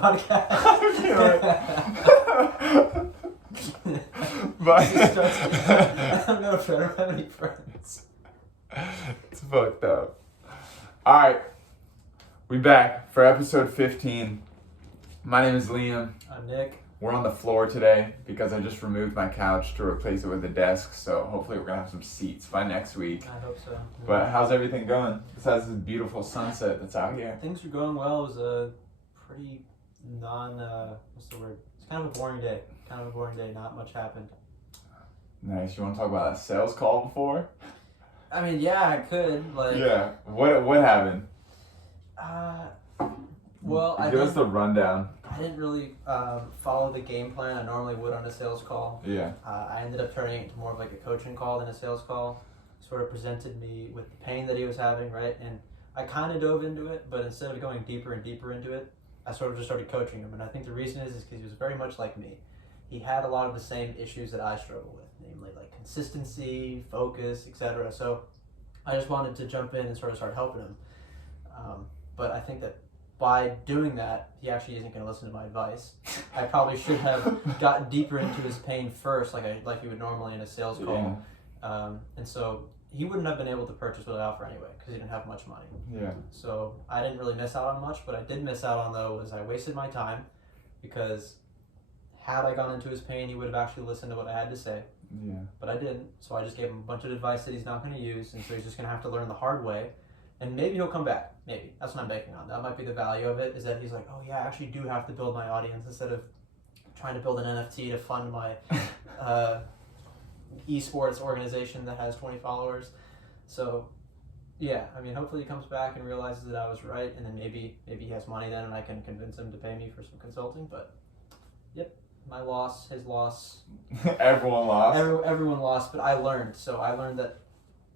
podcast. But I don't know if I don't have any friends. it's fucked up. Alright. We back for episode 15. My name is Liam. I'm Nick. We're on the floor today because I just removed my couch to replace it with a desk, so hopefully we're gonna have some seats by next week. I hope so. But how's everything going? Besides this beautiful sunset that's out here. Things are going well. It was a pretty what's the word? It's kind of a boring day. Not much happened. Nice. You want to talk about that sales call before? I mean, yeah, I could. Yeah. What happened? Well, Give us the rundown. I didn't really follow the game plan I normally would on a sales call. Yeah. I ended up turning it into more of like a coaching call than a sales call. Sort of presented me with the pain that he was having, right? And I kind of dove into it, but instead of going deeper and deeper into it, I sort of just started coaching him. And I think the reason is because he was very much like me. He had a lot of the same issues that I struggle with, namely like consistency, focus, etc. So I just wanted to jump in and sort of start helping him. But I think that by doing that, he actually isn't going to listen to my advice. I probably should have gotten deeper into his pain first, like you would normally in a sales call. Yeah. And so he wouldn't have been able to purchase what I offer anyway, because he didn't have much money. Yeah. So I didn't really miss out on much. What I did miss out on, though, was I wasted my time, because had I gone into his pain, he would have actually listened to what I had to say. Yeah. But I didn't. So I just gave him a bunch of advice that he's not going to use, and so he's just going to have to learn the hard way. And maybe he'll come back. Maybe. That's what I'm banking on. That might be the value of it, is that he's like, oh yeah, I actually do have to build my audience instead of trying to build an NFT to fund my esports organization that has 20 followers. So yeah, I mean, hopefully he comes back and realizes that I was right, and then maybe he has money then and I can convince him to pay me for some consulting. But yep, my loss, his loss. Everyone lost. Everyone lost, but I learned. So I learned that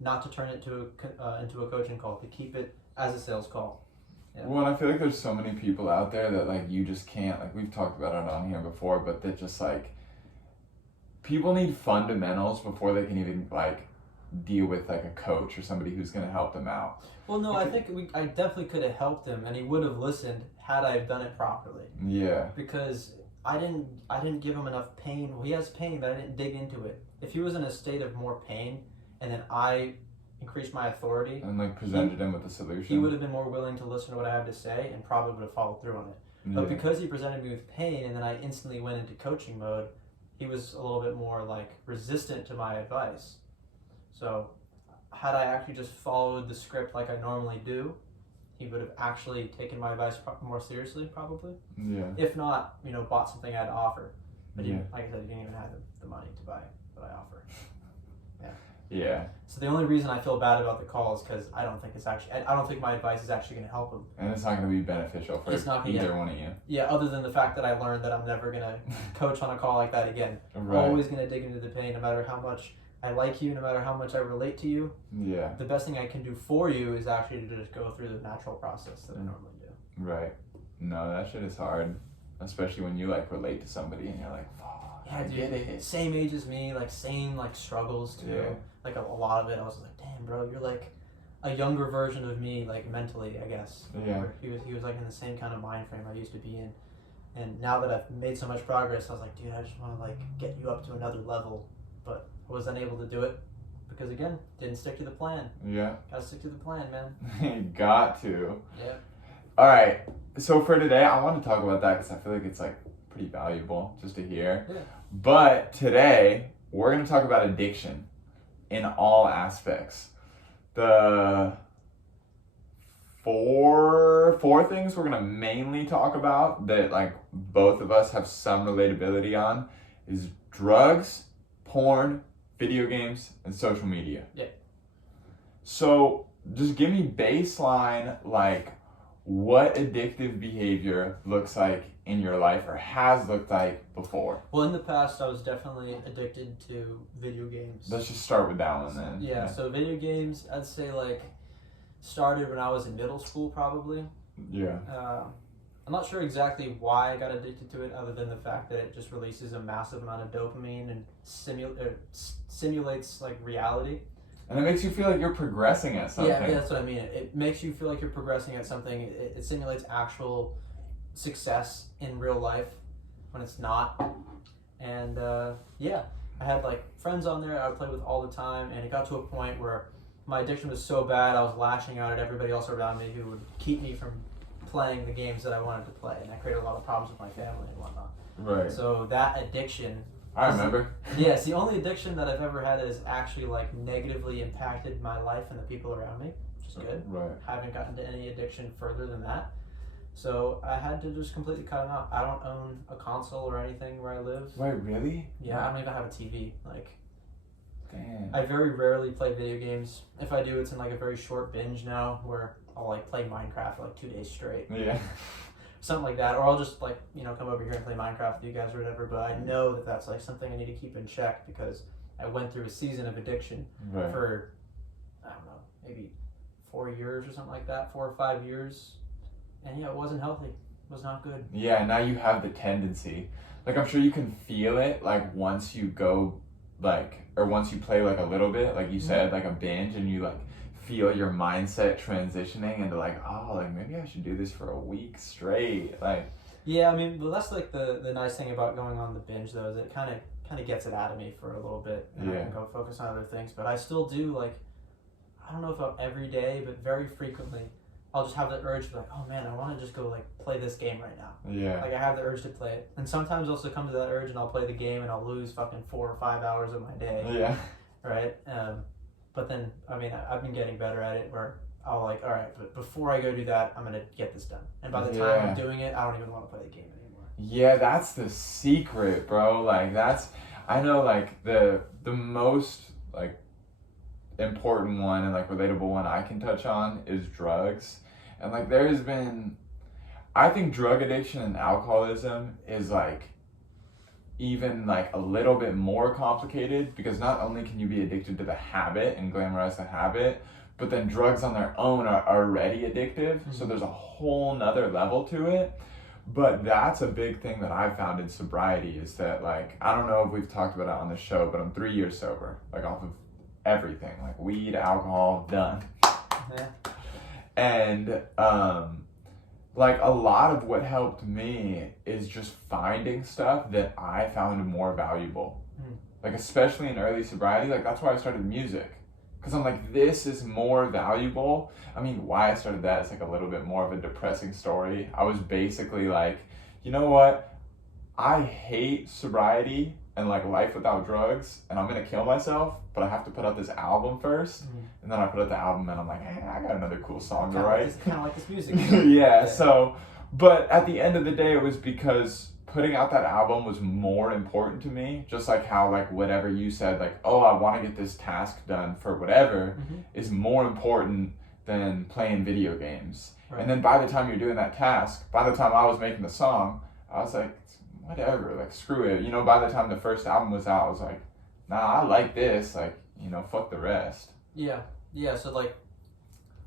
not to turn it into a coaching call, to keep it as a sales call. Yeah. Well, I feel like there's so many people out there that like you just can't, like we've talked about it on here before, but that just like people need fundamentals before they can even like deal with like a coach or somebody who's going to help them out. Well, no, I think I definitely could have helped him, and he would have listened had I done it properly. Yeah. Because I didn't give him enough pain. Well, he has pain, but I didn't dig into it. If he was in a state of more pain, and then I increased my authority and like presented him with a solution, he would have been more willing to listen to what I have to say and probably would have followed through on it. Yeah. But because he presented me with pain and then I instantly went into coaching mode, he was a little bit more like resistant to my advice. So had I actually just followed the script like I normally do, he would have actually taken my advice more seriously, probably. Yeah. If not, bought something I had to offer. But Yeah. like I said, he didn't even have the money to buy what I offer. Yeah. So the only reason I feel bad about the call is because I don't think my advice is actually going to help him. And it's not going to be beneficial for either one of you. Yeah, other than the fact that I learned that I'm never going to coach on a call like that again. Right. Always going to dig into the pain, no matter how much I like you, no matter how much I relate to you. Yeah. The best thing I can do for you is actually to just go through the natural process that I normally do. Right. No, that shit is hard. Especially when you like relate to somebody and you're like, fuck, yeah, dude, same age as me, like same like struggles too. Yeah. Like a lot of it, I was like, damn, bro, you're like a younger version of me, like mentally, I guess. Yeah. Where he was like in the same kind of mind frame I used to be in. And now that I've made so much progress, I was like, dude, I just want to like get you up to another level. But I was unable to do it because, again, didn't stick to the plan. Yeah. Gotta stick to the plan, man. You got to. Yeah. All right. So for today, I want to talk about that because I feel like it's like pretty valuable just to hear. Yeah. But today, we're going to talk about addiction in all aspects. The four things we're going to mainly talk about that like both of us have some relatability on is drugs, porn, video games, and social media. Yeah. So just give me baseline, like what addictive behavior looks like in your life or has looked like before. Well, in the past, I was definitely addicted to video games. Let's just start with that one then. Yeah, so video games, I'd say like started when I was in middle school probably. Yeah. I'm not sure exactly why I got addicted to it other than the fact that it just releases a massive amount of dopamine and simulates like reality. And it makes you feel like you're progressing at something. Yeah, that's what I mean. It makes you feel like you're progressing at something. It simulates actual success in real life when it's not. And I had like friends on there I would play with all the time, and it got to a point where my addiction was so bad I was lashing out at everybody else around me who would keep me from playing the games that I wanted to play, and that created a lot of problems with my family and whatnot. Right. So that addiction, I remember. yeah, it's the only addiction that I've ever had that has actually like negatively impacted my life and the people around me, which is good. Right. Haven't gotten to any addiction further than that. So I had to just completely cut it out. I don't own a console or anything where I live. Wait, really? Yeah, I don't even have a TV. Like, damn. I very rarely play video games. If I do, it's in like a very short binge now where I'll like play Minecraft for like 2 days straight. Yeah. Something like that. Or I'll just like, come over here and play Minecraft with you guys or whatever. But I know that that's like something I need to keep in check because I went through a season of addiction for, I don't know, maybe 4 years or something like that, 4 or 5 years. And yeah, it wasn't healthy. It was not good. Yeah, now you have the tendency. Like, I'm sure you can feel it, like, once you go, like, or once you play, like, a little bit, like you said, like a binge, and you, like, feel your mindset transitioning into, like, oh, like, maybe I should do this for a week straight. Like, yeah, I mean, well, that's, like, the nice thing about going on the binge, though, is it kind of gets it out of me for a little bit, and I can go focus on other things. But I still do, like, I don't know if every day, but very frequently, I'll just have the urge to be like, oh man, I want to just go like play this game right now. Yeah. Like I have the urge to play it. And sometimes I'll succumb to that urge and I'll play the game and I'll lose fucking 4 or 5 hours of my day. Yeah. Right? But then, I mean, I've been getting better at it where I'll like, all right, but before I go do that, I'm going to get this done. And by the time I'm doing it, I don't even want to play the game anymore. Yeah, that's the secret, bro. Like I know like the most like important one and like relatable one I can touch on is drugs. And like I think drug addiction and alcoholism is like even like a little bit more complicated because not only can you be addicted to the habit and glamorize the habit, but then drugs on their own are already addictive. So there's a whole nother level to it. But that's a big thing that I've found in sobriety is that like, I don't know if we've talked about it on the show, but I'm 3 years sober, like off of everything, like weed, alcohol, done. Yeah. And like a lot of what helped me is just finding stuff that I found more valuable. Like especially in early sobriety, like that's why I started music. Because I'm like, this is more valuable. I mean, why I started that is like a little bit more of a depressing story. I was basically like, you know what? I hate sobriety and like life without drugs, and I'm gonna kill myself, but I have to put out this album first. And then I put out the album and I'm like, hey, I got another cool song to write. Kind of like this music. Yeah, so, but at the end of the day, it was because putting out that album was more important to me, just like how like whatever you said, like, oh, I want to get this task done for whatever is more important than playing video games. Right. And then by the time you're doing that task, by the time I was making the song, I was like, whatever, like screw it. You know, by the time the first album was out, I was like, nah, I like this, like, you know, fuck the rest. Yeah, so like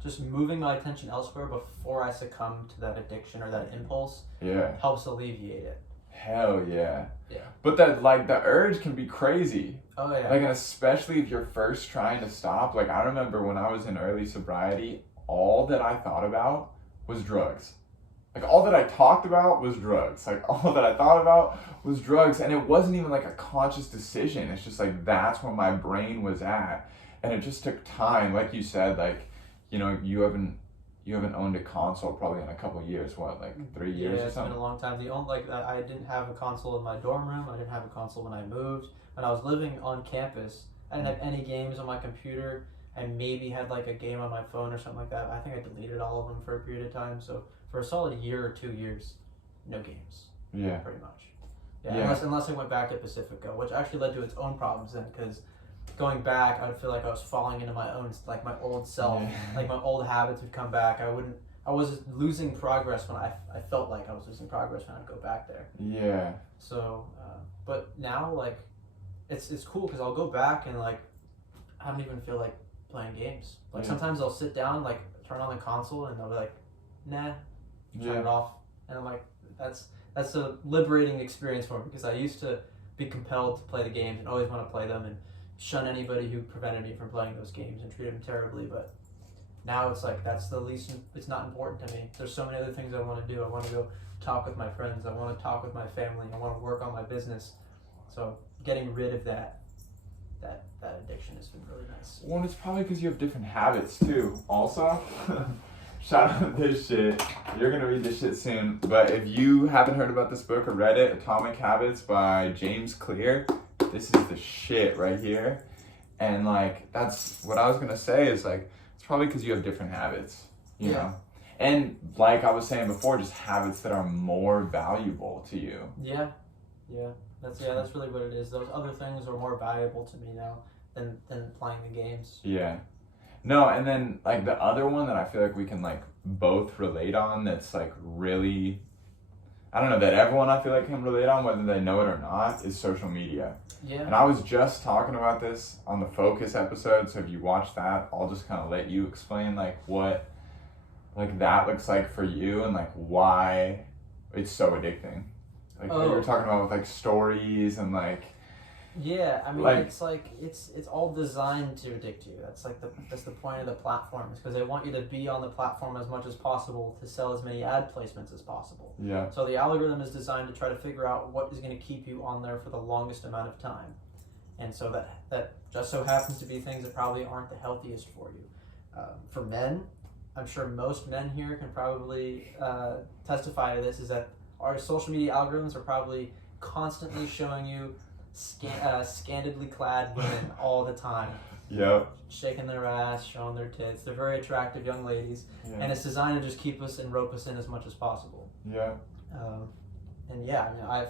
just moving my attention elsewhere before I succumb to that addiction or that impulse helps alleviate it. Hell yeah. Yeah. But that like the urge can be crazy. Oh yeah. Like, and especially if you're first trying to stop. Like I remember when I was in early sobriety, all that I thought about was drugs. Like all that I talked about was drugs. Like all that I thought about was drugs. And it wasn't even like a conscious decision. It's just like that's where my brain was at. And it just took time. Like you said, like, you know, you haven't owned a console probably in a couple of years. What, like 3 years or something? Yeah, it's been a long time. I didn't have a console in my dorm room. I didn't have a console when I moved. When I was living on campus, I didn't have any games on my computer. I maybe had like a game on my phone or something like that. I think I deleted all of them for a period of time. So for a solid year or 2 years, no games. Yeah. Pretty much. Yeah. Unless I went back to Pacifica, which actually led to its own problems then, because going back, I would feel like I was falling into my own, like my old self, like my old habits would come back. I was losing progress when I felt like I was losing progress when I'd go back there. Yeah. So, but now like, it's cool because I'll go back and like, I don't even feel like playing games. Like sometimes I'll sit down, like turn on the console and they'll be like, nah, turn it off. And I'm like, that's a liberating experience for me because I used to be compelled to play the games and always want to play them and shun anybody who prevented me from playing those games and treat them terribly. But Now it's like that's the least. It's not important to me. There's so many other things I want to do. I want to go talk with my friends. I want to talk with my family. I want to work on my business. So getting rid of that addiction has been really nice. Well, it's probably because you have different habits too. Also, shout out this shit. You're gonna read this shit soon. But if you haven't heard about this book or read it, Atomic Habits by James Clear, this is the shit right here. And like that's what I was gonna say is like it's probably because you have different habits, you know. And like I was saying before, just habits that are more valuable to you. Yeah. That's really what it is. Those other things are more valuable to me now than playing the games. Yeah. No, and then like the other one that I feel like we can like both relate on that's like really, I don't know, that everyone I feel like can relate on whether they know it or not is social media. Yeah. And I was just talking about this on the Focus episode, so if you watch that, I'll just kind of let you explain like what like that looks like for you and like why it's so addicting. Like you were talking about with like stories and like. Yeah, I mean it's like it's all designed to addict you. That's the point of the platform, is because they want you to be on the platform as much as possible to sell as many ad placements as possible. Yeah. So the algorithm is designed to try to figure out what is going to keep you on there for the longest amount of time, and so that just so happens to be things that probably aren't the healthiest for you. For men, I'm sure most men here can probably testify to this, is that our social media algorithms are probably constantly showing you scantily clad women all the time. Yep. Shaking their ass, showing their tits. They're very attractive young ladies, and it's designed to just keep us and rope us in as much as possible. Yeah. And yeah, I mean,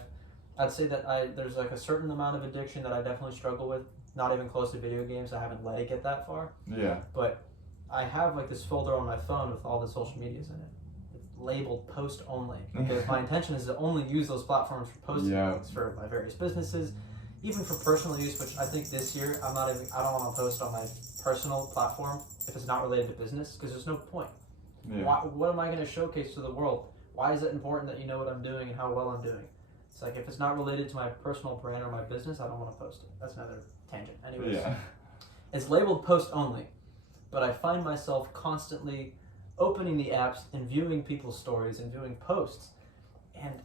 I'd say that there's like a certain amount of addiction that I definitely struggle with. Not even close to video games. I haven't let it get that far. Yeah. But I have like this folder on my phone with all the social medias in it. Labeled post only, because my intention is to only use those platforms for posting things for my various businesses, even for personal use, which I think this year I don't want to post on my personal platform if it's not related to business, because there's no point. What am I going to showcase to the world? Why is it important that you know what I'm doing and how well I'm doing? It's like if it's not related to my personal brand or my business, I don't want to post it. That's another tangent. Anyways, it's labeled post only, but I find myself constantly opening the apps and viewing people's stories and viewing posts, and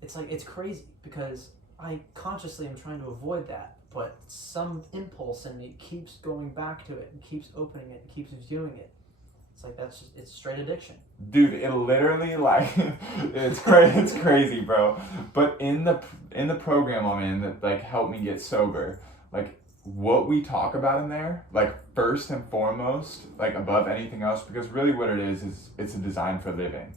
it's like it's crazy because I consciously am trying to avoid that, but some impulse in me keeps going back to it and keeps opening it and keeps viewing it. It's like it's straight addiction. Dude, it literally like it's crazy, bro. But in the program I'm in that like helped me get sober, like what we talk about in there, like first and foremost, like above anything else, because really what it is it's a design for living.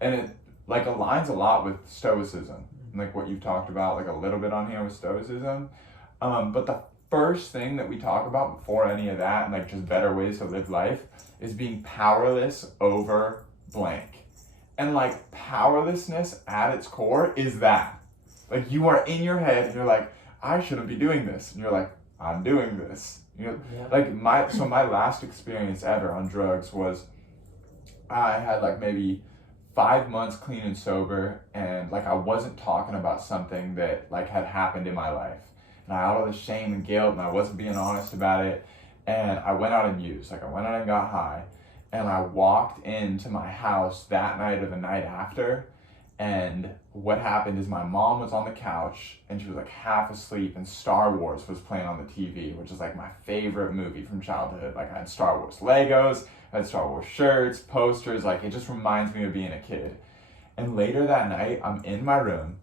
And it like aligns a lot with stoicism, like what you've talked about like a little bit on here with stoicism. But the first thing that we talk about before any of that, and like just better ways to live life, is being powerless over blank. And like powerlessness at its core is that. Like you are in your head and you're like, I shouldn't be doing this. And you're like, I'm doing this. You know, like my last experience ever on drugs was I had like maybe 5 months clean and sober, and like I wasn't talking about something that like had happened in my life. And I had all this shame and guilt, and I wasn't being honest about it. And I went out and used. Like I went out and got high, and I walked into my house that night or the night after. And what happened is my mom was on the couch and she was like half asleep, and Star Wars was playing on the TV, which is like my favorite movie from childhood. Like I had Star Wars Legos, I had Star Wars shirts, posters, like it just reminds me of being a kid. And later that night, I'm in my room,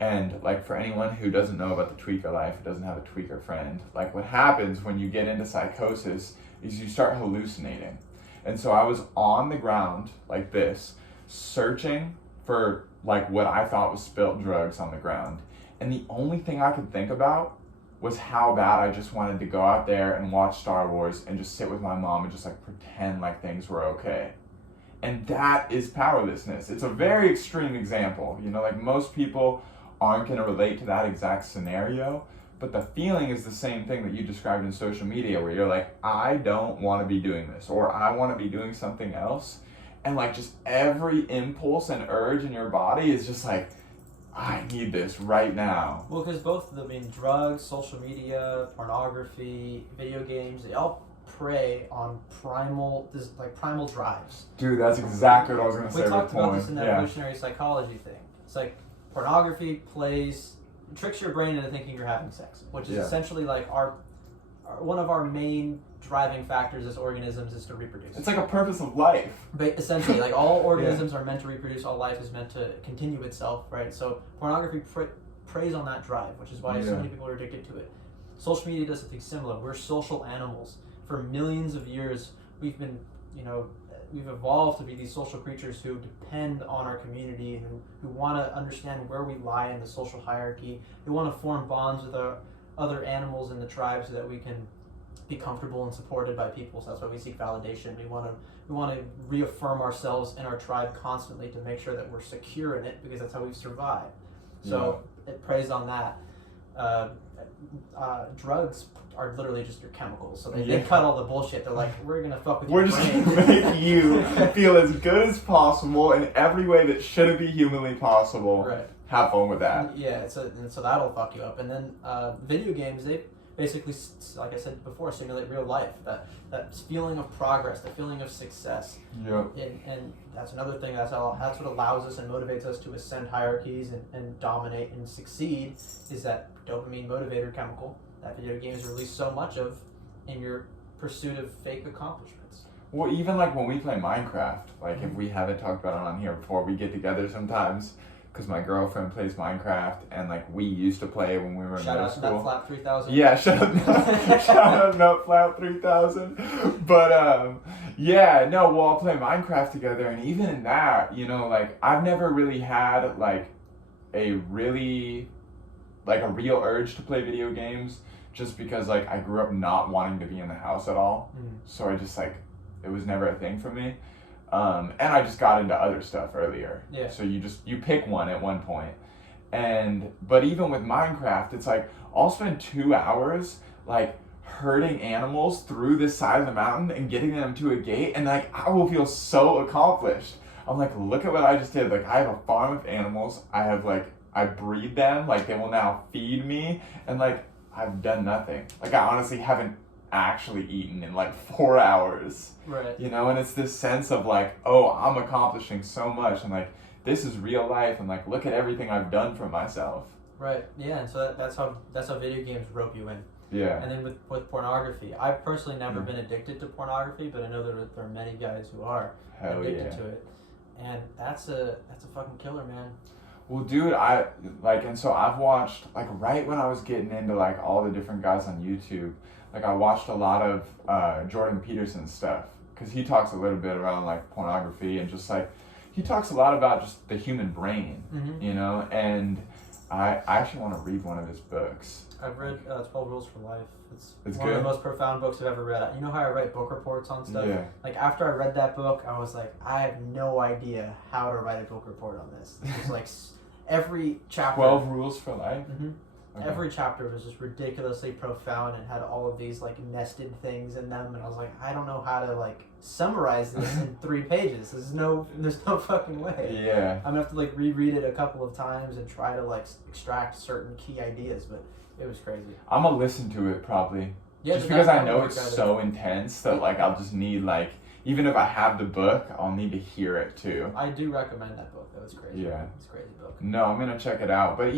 and like for anyone who doesn't know about the tweaker life, who doesn't have a tweaker friend, like what happens when you get into psychosis is you start hallucinating. And so I was on the ground like this, searching for like what I thought was spilt drugs on the ground. And the only thing I could think about was how bad I just wanted to go out there and watch Star Wars and just sit with my mom and just like pretend like things were okay. And that is powerlessness. It's a very extreme example. You know, like most people aren't going to relate to that exact scenario, but the feeling is the same thing that you described in social media, where you're like, I don't want to be doing this, or I want to be doing something else. And like just every impulse and urge in your body is just like, I need this right now. Well, because both of them, I mean, drugs, social media, pornography, video games, they all prey on primal drives. Dude, that's exactly what I was gonna say. We talked about porn. this in the evolutionary psychology thing. It's like pornography tricks your brain into thinking you're having sex, which is essentially like one of our main driving factors as organisms is to reproduce. It's like a purpose of life. But essentially, like all organisms are meant to reproduce, all life is meant to continue itself, right? So pornography preys on that drive, which is why so many people are addicted to it. Social media does something similar. We're social animals. For millions of years, we've been, we've evolved to be these social creatures who depend on our community, who want to understand where we lie in the social hierarchy, who want to form bonds with other animals in the tribe so that we can be comfortable and supported by people. So that's why we seek validation. We want to reaffirm ourselves in our tribe constantly to make sure that we're secure in it, because that's how we've survived. So it preys on that. Drugs are literally just your chemicals. So they cut all the bullshit. They're like, we're going to fuck with your brain. We're just going to make you feel as good as possible in every way that shouldn't be humanly possible. Right. Have fun with that. Yeah, so that'll fuck you up. And then video games, they basically, like I said before, simulate real life. That feeling of progress, the feeling of success. Yep. And that's another thing. That's what allows us and motivates us to ascend hierarchies and dominate and succeed, is that dopamine motivator chemical that video games release so much of in your pursuit of fake accomplishments. Well, even like when we play Minecraft, like if we haven't talked about it on here before, we get together sometimes, because my girlfriend plays Minecraft, and like we used to play when we were in middle school. Shout out to Nutflap 3000. Yeah, shout out Nutflap 3000. But we'll all play Minecraft together, and even in that, like I've never really had like a real urge to play video games, just because like I grew up not wanting to be in the house at all. So I just like, it was never a thing for me. And I just got into other stuff earlier. Yeah. So you pick one at one point. But even with Minecraft, it's like, I'll spend 2 hours like herding animals through this side of the mountain and getting them to a gate, and like I will feel so accomplished. I'm like, look at what I just did. Like I have a farm of animals. I breed them, like they will now feed me, and like I've done nothing. Like I honestly haven't actually eaten in like 4 hours. Right. And it's this sense of like, oh, I'm accomplishing so much, and like this is real life, and like look at everything I've done for myself. Right. Yeah, and so that's how video games rope you in. Yeah. And then with pornography, I've personally never been addicted to pornography, but I know there are many guys who are addicted to it, and that's a fucking killer, man. Well, dude, so I've watched, like, right when I was getting into, like, all the different guys on YouTube, like, I watched a lot of Jordan Peterson's stuff, because he talks a little bit around, like, pornography, and just, like, he talks a lot about just the human brain, and I actually want to read one of his books. I've read 12 Rules for Life. It's one good. of the most profound books I've ever read. You know how I write book reports on stuff? Yeah. Like, after I read that book, I was like, I have no idea how to write a book report on this. It was like every chapter. 12 Rules for Life? Mm-hmm. Okay. Every chapter was just ridiculously profound and had all of these like nested things in them, and I was like, I don't know how to like summarize this in 3 pages. There's no fucking way. Yeah. I'm gonna have to like reread it a couple of times and try to like extract certain key ideas, but it was crazy. I'm gonna listen to it probably. Yeah, just because I know it's so intense that like I'll just need like, even if I have the book, I'll need to hear it too. I do recommend that book though. It's crazy. Yeah. It's a crazy book. No, I'm gonna check it out. But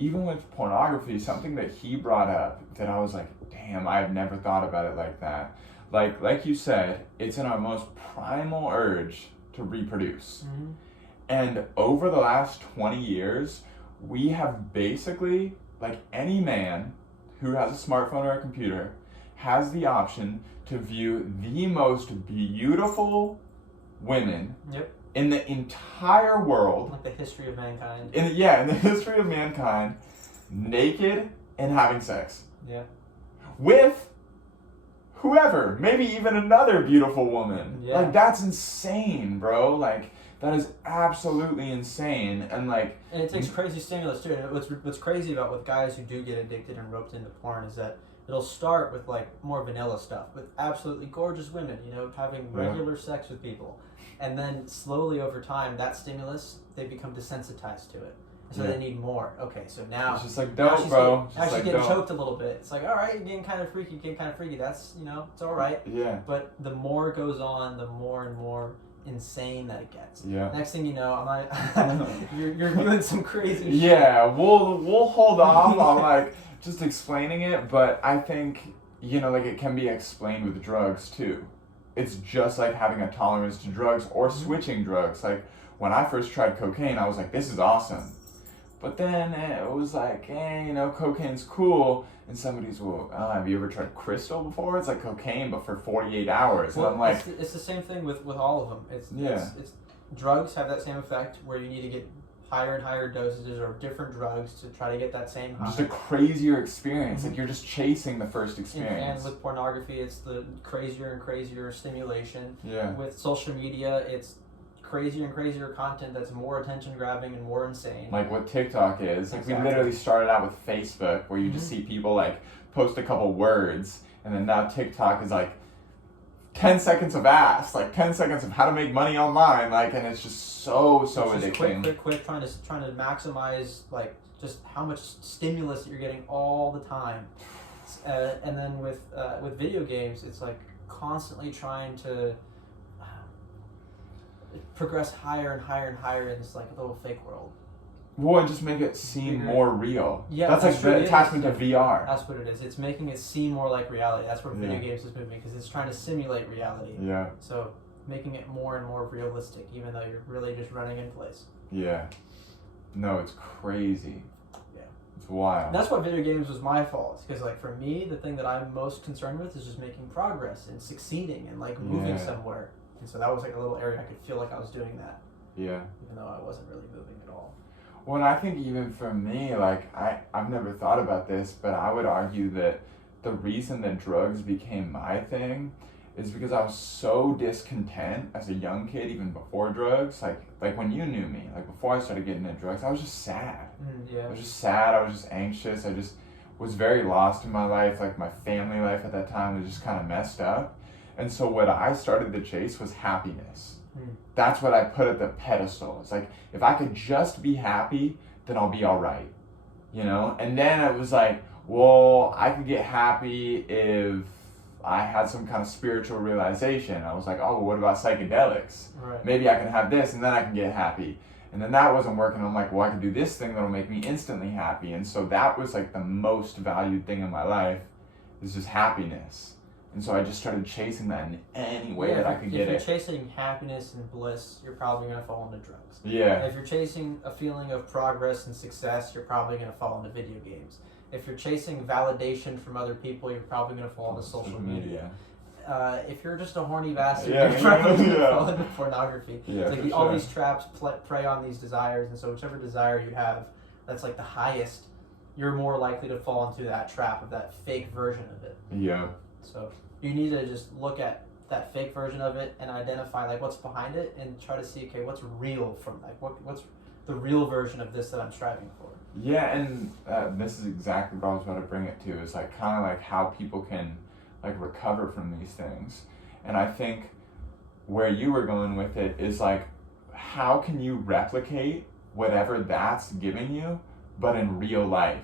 even with pornography, something that he brought up that I was like, damn, I've never thought about it like that. Like you said, it's in our most primal urge to reproduce. Mm-hmm. And over the last 20 years, we have basically, like any man who has a smartphone or a computer, has the option to view the most beautiful women in the entire world. Like the history of mankind. In the history of mankind, naked and having sex. Yeah. With whoever, maybe even another beautiful woman. Yeah. Like, that's insane, bro. Like, that is absolutely insane. And like, and it takes crazy stimulus too. And what's crazy about with guys who do get addicted and roped into porn is that it'll start with like more vanilla stuff with absolutely gorgeous women, having regular sex with people. And then slowly over time, that stimulus, they become desensitized to it. So they need more. Okay, so now it's just like now dope, she's bro. Getting, now she's getting choked a little bit. It's like, all right, you're getting kind of freaky. That's, it's all right. Yeah. But the more it goes on, the more and more insane that it gets. Yeah. Next thing you know, I'm not, you're doing some crazy shit. Yeah, we'll hold off on like just explaining it, but I think, like it can be explained with drugs too. It's just like having a tolerance to drugs or switching drugs. Like when I first tried cocaine, I was like, this is awesome. But then it was like, cocaine's cool. And somebody's, well, have you ever tried crystal before? It's like cocaine, but for 48 hours. And I'm like... It's the same thing with all of them. It's drugs have that same effect where you need to get higher and higher dosages or different drugs to try to get that same high. Just a crazier experience. Like you're just chasing the first experience. And with pornography, it's the crazier and crazier stimulation. Yeah. With social media, it's crazier and crazier content that's more attention grabbing and more insane. Like what TikTok is. Like we literally started out with Facebook where you just see people like post a couple words, and then now TikTok is like 10 seconds of ass, like 10 seconds of how to make money online, like, and it's just so addicting. Quick, trying to maximize like just how much stimulus that you're getting all the time. And then with video games, it's like constantly trying to progress higher and higher and higher in this like little fake world. Well, and just make it seem more real. Yeah, that's like the attachment to VR. That's what it is. It's making it seem more like reality. That's where video games is moving, because it's trying to simulate reality. Yeah. So making it more and more realistic, even though you're really just running in place. Yeah. No, it's crazy. Yeah. It's wild. And that's why video games was my fault. Because like for me, the thing that I'm most concerned with is just making progress and succeeding and like moving somewhere. And so that was like a little area I could feel like I was doing that. Yeah. Even though I wasn't really moving at all. Well, and I think even for me, like, I've never thought about this, but I would argue that the reason that drugs became my thing is because I was so discontent as a young kid, even before drugs. Like when you knew me, like before I started getting into drugs, I was just sad. I was just sad. I was just anxious. I just was very lost in my life. Like my family life at that time was just kind of messed up. And so what I started to chase was happiness. That's what I put at the pedestal. It's like, if I could just be happy, then I'll be all right, And then it was like, well, I could get happy if I had some kind of spiritual realization. I was like, oh, well, what about psychedelics? Right. Maybe I can have this, and then I can get happy. And then that wasn't working. I'm like, well, I can do this thing that'll make me instantly happy. And so that was like the most valued thing in my life, is just happiness. And so I just started chasing that in any way that I could get it. If you're chasing happiness and bliss, you're probably going to fall into drugs. Yeah. If you're chasing a feeling of progress and success, you're probably going to fall into video games. If you're chasing validation from other people, you're probably going to fall into social media. If you're just a horny bastard, you're probably going to fall into pornography. Yeah, it's like all these traps prey on these desires, and so whichever desire you have that's like the highest, you're more likely to fall into that trap of that fake version of it. Yeah. So you need to just look at that fake version of it and identify like what's behind it and try to see, okay, what's real from like what's the real version of this that I'm striving for. Yeah, and this is exactly what I was about to bring it to, is like kind of like how people can like recover from these things. And I think where you were going with it is like, how can you replicate whatever that's giving you, but in real life?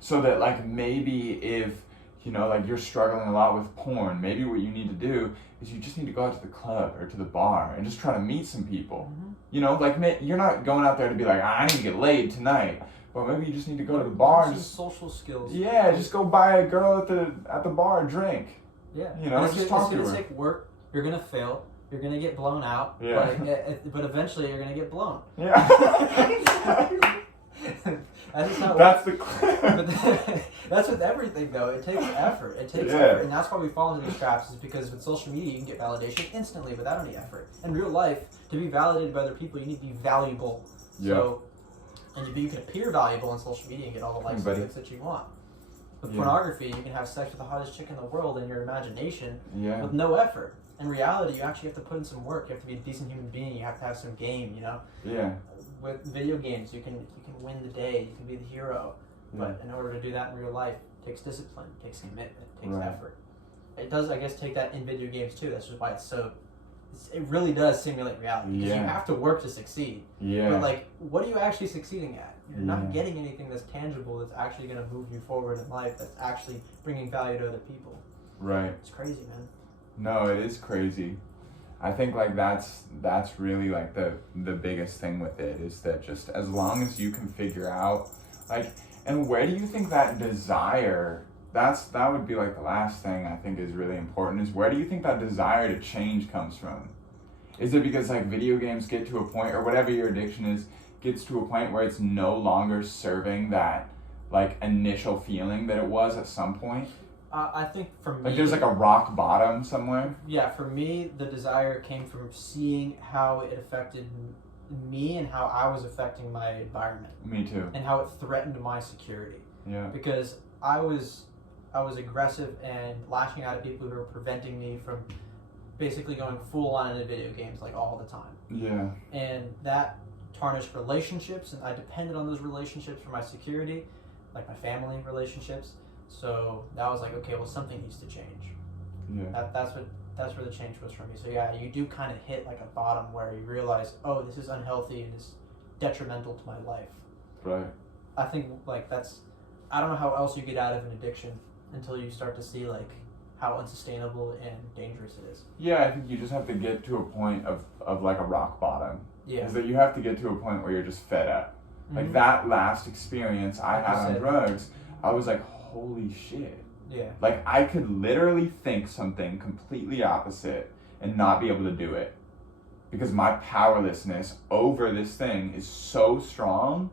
So that like maybe if like you're struggling a lot with porn, maybe what you need to do is you just need to go out to the club or to the bar and just try to meet some people. Like you're not going out there to be like, I need to get laid tonight. But maybe you just need to go to the bar and just social skills. Yeah, just go buy a girl at the bar a drink. Yeah. Just talk to her. It's gonna take work. You're gonna fail. You're gonna get blown out. Yeah. But eventually you're gonna get blown. Yeah. That's that's with everything though. It takes effort. Effort, and that's why we fall into these traps. Is because with social media you can get validation instantly without any effort. In real life, to be validated by other people, you need to be valuable. So, and you can appear valuable on social media and get all the likes and clicks that you want. With pornography, you can have sex with the hottest chick in the world in your imagination with no effort. In reality, you actually have to put in some work. You have to be a decent human being. You have to have some game. Yeah. With video games, you can win the day. You can be the hero. But in order to do that in real life, it takes discipline, it takes commitment, it takes effort. It does, I guess, take that in video games too. That's just why it's it really does simulate reality because you Yeah. have to work to succeed. Yeah. But like, what are you actually succeeding at? You're Yeah. not getting anything that's tangible that's actually going to move you forward in life, that's actually bringing value to other people. Right. It's crazy, man. No, it is crazy. I think like that's really like the biggest thing with it is that just as long as you can figure out like, and where do you think that desire, that would be like the last thing I think is really important, is where do you think that desire to change comes from? Is it because like video games get to a point, or whatever your addiction is, gets to a point where it's no longer serving that like initial feeling that it was at some point? I think for me, Like there's like a rock bottom somewhere? yeah, for me, the desire came from seeing how it affected me and how I was affecting my environment. Me too. And how it threatened my security. Yeah. Because I was aggressive and lashing out at people who were preventing me from basically going full on into video games like all the time. Yeah. And that tarnished relationships, and I depended on those relationships for my security, like my family relationships. So that was like, okay, well, something needs to change. Yeah. That's where the change was for me. So yeah, you do kind of hit like a bottom where you realize, oh, this is unhealthy and is detrimental to my life. Right. I think like I don't know how else you get out of an addiction until you start to see like how unsustainable and dangerous it is. Yeah, I think you just have to get to a point of like a rock bottom. Yeah. Is that you have to get to a point where you're just fed up. Mm-hmm. Like that last experience I Like had you on said. drugs, I was like, holy shit. Yeah. Like I could literally think something completely opposite and not be able to do it. Because my powerlessness over this thing is so strong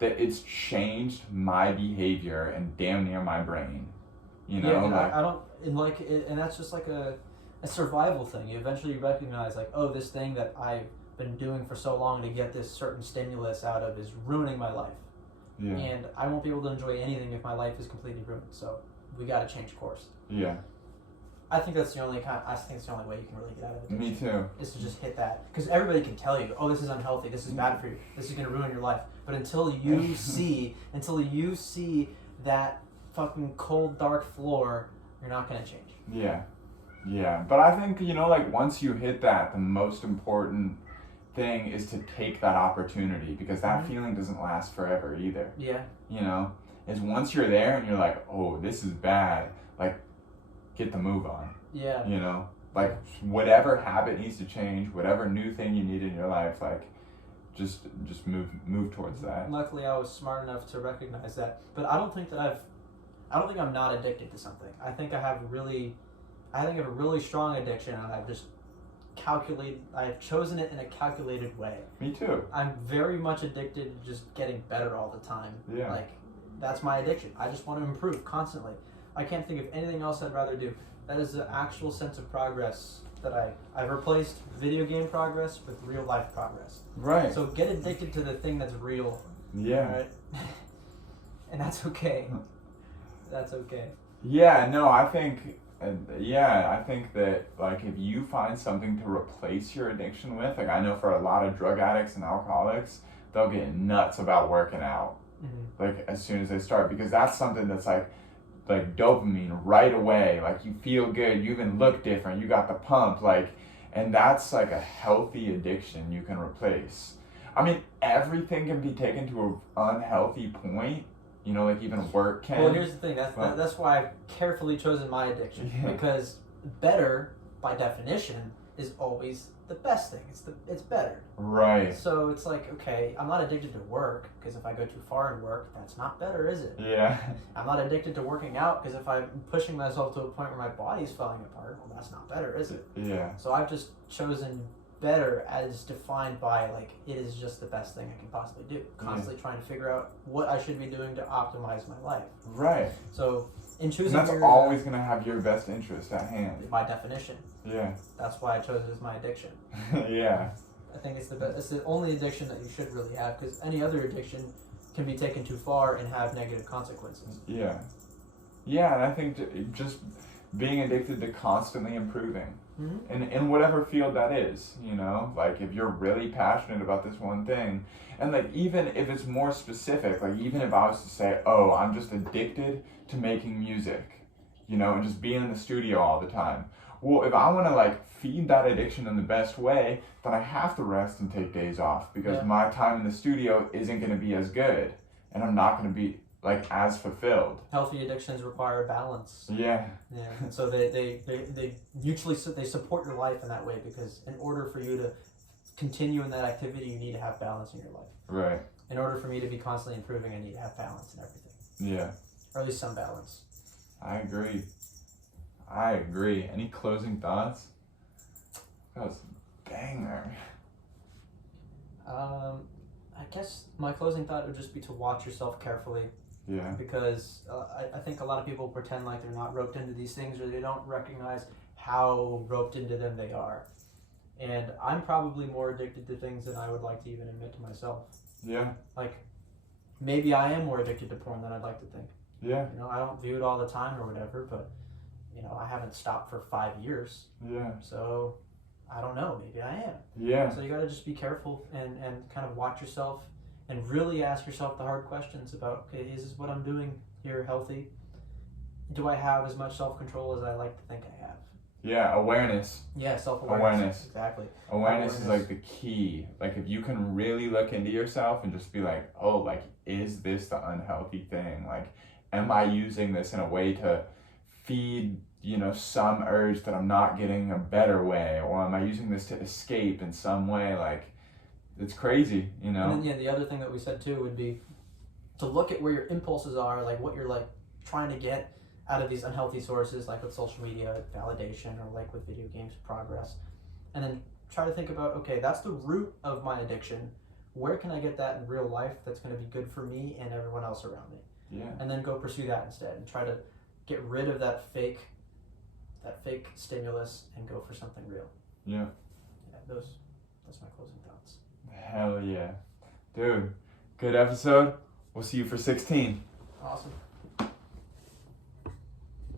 that it's changed my behavior and damn near my brain. You know, yeah, and like, I don't, and like, and that's just like a survival thing. You eventually recognize like, oh, this thing that I've been doing for so long to get this certain stimulus out of is ruining my life. yeah. And I won't be able to enjoy anything if my life is completely ruined. So we got to change course. Yeah. I think that's the only way you can really get out of it. Me too. Is to just hit that, because everybody can tell you, oh, this is unhealthy, this is bad for you, this is gonna ruin your life. But until you see that fucking cold dark floor, you're not gonna change. Yeah. Yeah. But I think, you know, like once you hit that, the most important thing is to take that opportunity, because that feeling doesn't last forever either. Yeah. You know, is once you're there and you're like, oh, this is bad, like get the move on. Yeah. You know, like whatever habit needs to change, whatever new thing you need in your life, like just move towards that. Luckily, I was smart enough to recognize that, but I don't think I'm not addicted to something. I think I have a really strong addiction, and I've chosen it in a calculated way. Me too. I'm very much addicted to just getting better all the time. Yeah. Like, that's my addiction. I just want to improve constantly. I can't think of anything else I'd rather do. That is the actual sense of progress that I've replaced video game progress with real life progress. Right. So get addicted to the thing that's real. Yeah. Right? And that's okay. That's okay. Yeah, no, I think that like if you find something to replace your addiction with, like I know for a lot of drug addicts and alcoholics, they'll get nuts about working out. Mm-hmm. Like as soon as they start, because that's something that's like dopamine right away. Like you feel good, you even look different, you got the pump, like, and that's like a healthy addiction you can replace. I mean, everything can be taken to an unhealthy point, you know, like even work can. Well, here's the thing. That's why I've carefully chosen my addiction. Yeah. Because better, by definition, is always the best thing. It's better. Right. So it's like, okay, I'm not addicted to work, because if I go too far in work, that's not better, is it? Yeah. I'm not addicted to working out, because if I'm pushing myself to a point where my body's falling apart, well, that's not better, is it? Yeah. So I've just chosen better as defined by, like, it is just the best thing I can possibly do. Constantly trying to figure out what I should be doing to optimize my life. Right. So in choosing And that's always going to have your best interest at hand. by definition. Yeah. That's why I chose it as my addiction. Yeah. I think it's the best. It's the only addiction that you should really have, because any other addiction can be taken too far and have negative consequences. Yeah. Yeah, and I think just being addicted to constantly improving. Mm-hmm. In whatever field that is, you know, like if you're really passionate about this one thing, and like even if it's more specific, like even if I was to say, oh, I'm just addicted to making music, you know, and just being in the studio all the time, well, if I want to like feed that addiction in the best way, then I have to rest and take days off because Yeah. my time in the studio isn't going to be as good, and I'm not going to be like as fulfilled. Healthy addictions require balance. Yeah. Yeah, and so they mutually they support your life in that way, because in order for you to continue in that activity, you need to have balance in your life. Right. In order for me to be constantly improving, I need to have balance in everything, Yeah. or at least some balance. I agree. Any closing thoughts? That was a banger. I guess my closing thought would just be to watch yourself carefully, Yeah. because I think a lot of people pretend like they're not roped into these things, or they don't recognize how roped into them they are. And I'm probably more addicted to things than I would like to even admit to myself. Yeah. Like, maybe I am more addicted to porn than I'd like to think. Yeah. You know, I don't view it all the time or whatever, but, you know, I haven't stopped for 5 years. Yeah. So, I don't know. Maybe I am. Yeah. So you got to just be careful and kind of watch yourself and really ask yourself the hard questions about, okay, is this what I'm doing here healthy? Do I have as much self-control as I like to think I have? Yeah. Awareness. Yeah, self-awareness. Awareness. Exactly. Awareness is like the key. Like if you can really look into yourself and just be like, oh, like, is this the unhealthy thing? Like, am I using this in a way to feed, you know, some urge that I'm not getting a better way? Or am I using this to escape in some way? Like, it's crazy, you know? And then, yeah, the other thing that we said too would be to look at where your impulses are, like what you're like trying to get out of these unhealthy sources, like with social media, validation, or like with video games, progress. And then try to think about, okay, that's the root of my addiction. Where can I get that in real life that's going to be good for me and everyone else around me? Yeah. And then go pursue that instead and try to get rid of that fake stimulus and go for something real. Yeah. Yeah, that's my closing thoughts. Hell yeah. Dude, good episode. We'll see you for 16. Awesome.